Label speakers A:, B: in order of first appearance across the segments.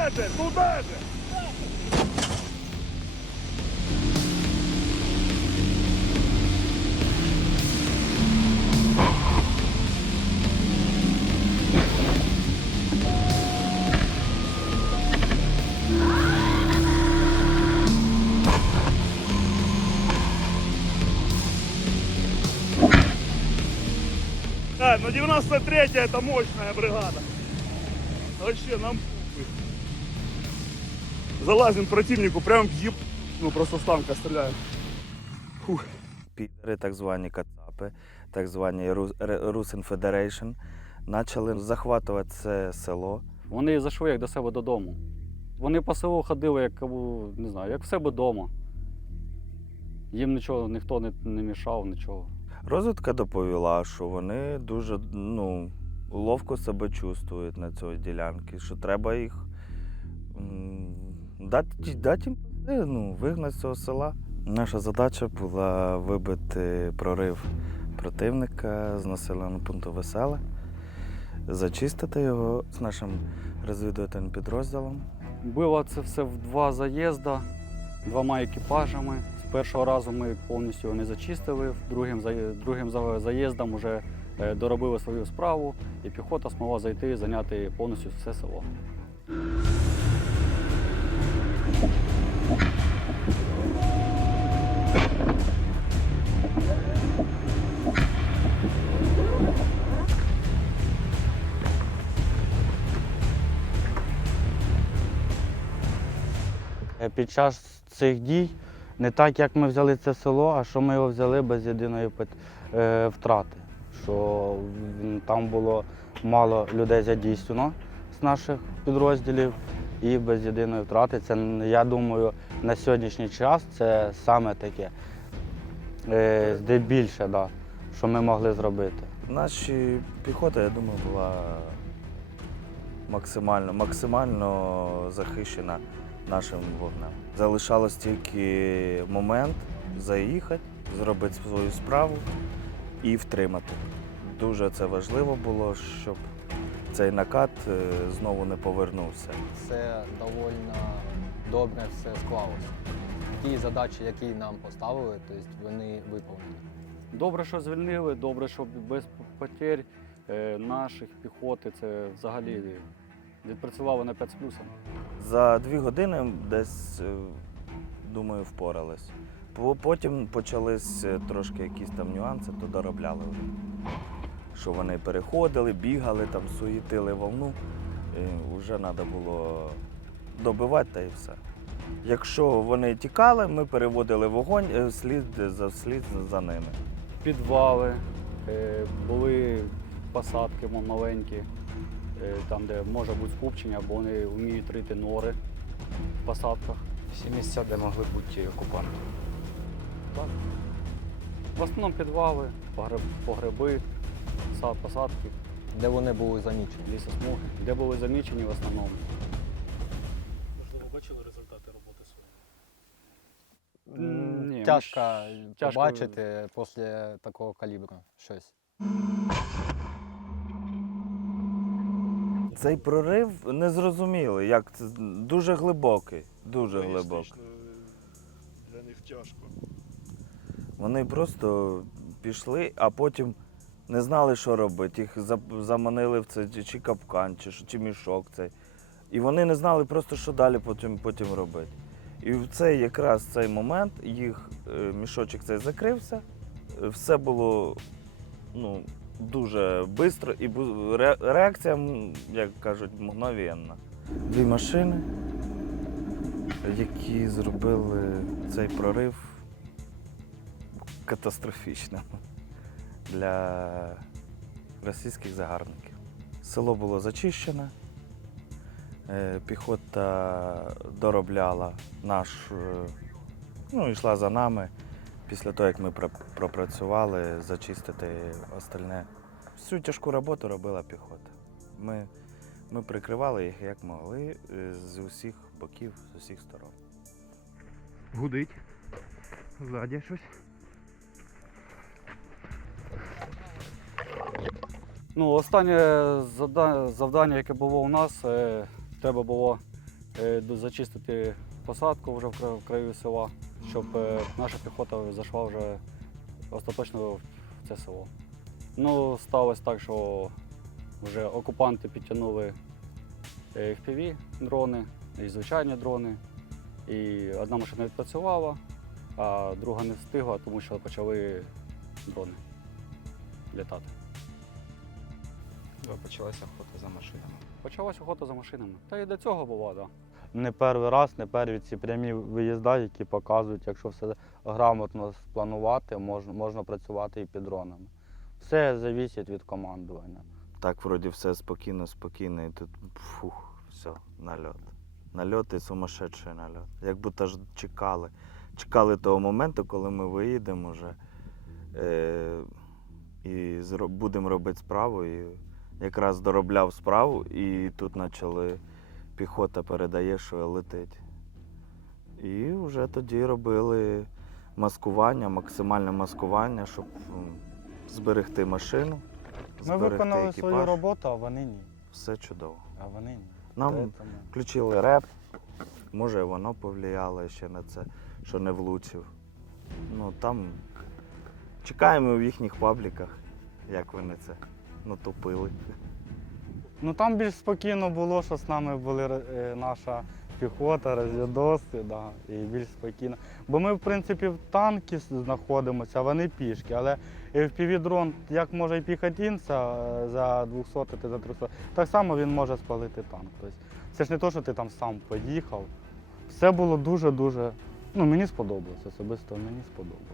A: Туда же, туда же! Да, но 93-я это мощная бригада. Вообще нам похуй. Залазим противнику, прям в еб... Ну просто с танка стреляем. Фух.
B: Підери, так звані кацапи, так звані Рус- Ре- Russian Federation, почали захватувати це село.
C: Вони зайшли як до себе додому. Вони по селу ходили, як не знаю, як в себе вдома. Їм нічого ніхто не, не мішав, нічого.
B: Розвідка доповіла, що вони дуже ну, ловко себе чувствують на цій ділянці, що треба їх дати, дати ну, вигнати з цього села. Наша задача була вибити прорив противника з населеного пункту Веселе, зачистити його з нашим розвідувальним підрозділом.
C: Було це все в два заїзди, двома екіпажами. З першого разу ми повністю його не зачистили, другим, другим заїздом вже е, доробили свою справу, і піхота змогла зайти і зайняти повністю все село.
D: Під час цих дій не так, як ми взяли це село, а що ми його взяли без єдиної е, втрати. Що там було мало людей задійствовано з наших підрозділів і без єдиної втрати. Це, я думаю, на сьогоднішній час це саме таке, е, здебільше, да, що ми могли зробити.
B: Наші піхота, я думаю, була максимально, максимально захищена нашим вогнем. Залишалось тільки момент заїхати, зробити свою справу і втримати. Дуже це важливо було, щоб цей накат е, знову не повернувся.
E: Це доволі добре все склалося. Ті задачі, які нам поставили, тобто вони виповнені.
C: Добре, що звільнили, добре, що без потерь е, наших піхоти це взагалі відпрацювали на 5 з плюсом.
B: За дві години десь, е, думаю, впорались. Потім почались е, трошки якісь там нюанси, то доробляли. Що вони переходили, бігали, там, суїтили волну. І вже треба було добивати та і все. Якщо вони тікали, ми переводили вогонь е, слід за вслід за ними.
C: Підвали, були посадки маленькі, там, де може бути скупчення, бо вони вміють рити нори в посадках.
F: Всі місця, де могли бути окупанти.
C: Так. В основному підвали, погреб- погреби, са- посадки,
E: Де вони були замічені.
C: лісосмуги, де були замічені в основному.
G: Можливо, бачили результати роботи своєї?
E: Тяжко
C: тяжко-
E: побачити після такого калібру щось.
B: Цей прорив незрозумілий, як це дуже глибокий, дуже глибокий.
A: Е, Для них тяжко.
B: Вони просто пішли, а потім не знали, що робити. Їх заманили в це чи- капкан, чи, чи мішок цей. І вони не знали просто, що далі потім, потім робити. І в цей якраз цей момент їх е, мішочок цей закрився, е, все було ну, дуже швидко і реакція, як кажуть, мгновенна. Дві машини, які зробили цей прорив катастрофічним для російських загарбників. Село було зачищене, е, піхота доробляла наш, е, ну, йшла за нами. Після того, як ми пропрацювали, зачистити остальне. Всю тяжку роботу робила піхота. Ми, ми прикривали їх як могли е, з усіх боків, з усіх сторон.
H: Гудить. Ззаді щось.
C: Ну, останнє завдання, яке було у нас, е, треба було е, зачистити посадку вже в краю села, щоб е, наша піхота зайшла вже остаточно в це село. Ну, сталося так, що вже окупанти підтягнули е, FPV дрони і звичайні дрони. І одна машина відпрацювала, а друга не встигла, тому що почали дрони літати.
F: Почалася охота за машинами.
C: Почалась охота за машинами. Та і до цього була, так. Да.
D: Не перший раз, не перві ці прямі виїзда, які показують, якщо все грамотно спланувати, можна, можна працювати і під дронами. Все залежить від командування.
B: Так, вроді все спокійно, спокійно, і тут фух, все, нальот. Нальот і сумасшедший нальот. Як будто ж чекали. Чекали того моменту, коли ми виїдемо вже е- і будемо робити справу. І якраз доробляв справу, і тут почали піхота передає, що летить. І вже тоді робили маскування, максимальне маскування, щоб зберегти машину.
D: Ми
B: зберегти
D: виконали свою роботу, а вони ні.
B: Все чудово.
D: А вони ні.
B: Нам
D: Поэтому-
B: включили реп. Може, воно повлияло ще на це, що не влучив. Ну там чекаємо в їхніх пабліках, як вони це натопили.
D: Ну там більш спокійно було, що з нами були е, наша піхота, розвідоси, да, і більш спокійно. Бо ми, в принципі, в танкі знаходимося, а вони пішки. Але FPV-дрон, як може і піхотінця е, за 200 ти за 300, так само він може спалити танк. Тобто, це ж не те, що ти там сам поїхав. Все було дуже-дуже. Ну, мені сподобалось, особисто мені сподобалось.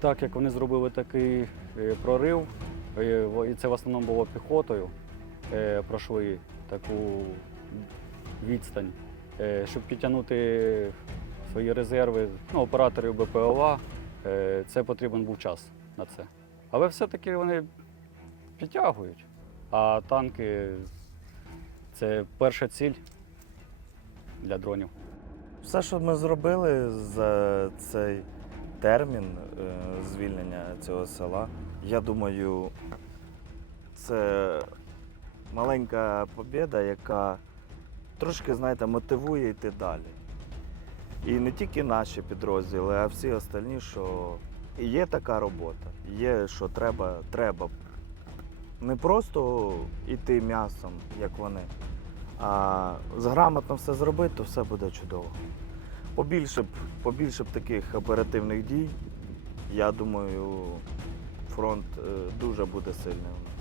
C: Так як вони зробили такий е, прорив, і це в основному було піхотою, пройшли таку відстань, е, щоб підтягнути свої резерви, ну, операторів БПЛА, е, це потрібен був час на це. Але все-таки вони підтягують. А танки це перша ціль для дронів.
B: Все, що ми зробили за цей термін е, звільнення цього села, я думаю, це маленька побіда, яка трошки, знаєте, мотивує йти далі. І не тільки наші підрозділи, а всі остальні, що є така робота, є, що треба, треба не просто йти м'ясом, як вони, а грамотно все зробити, то все буде чудово. Побільше б, побільше б таких оперативних дій, я думаю, фронт е, дуже буде сильний у нас.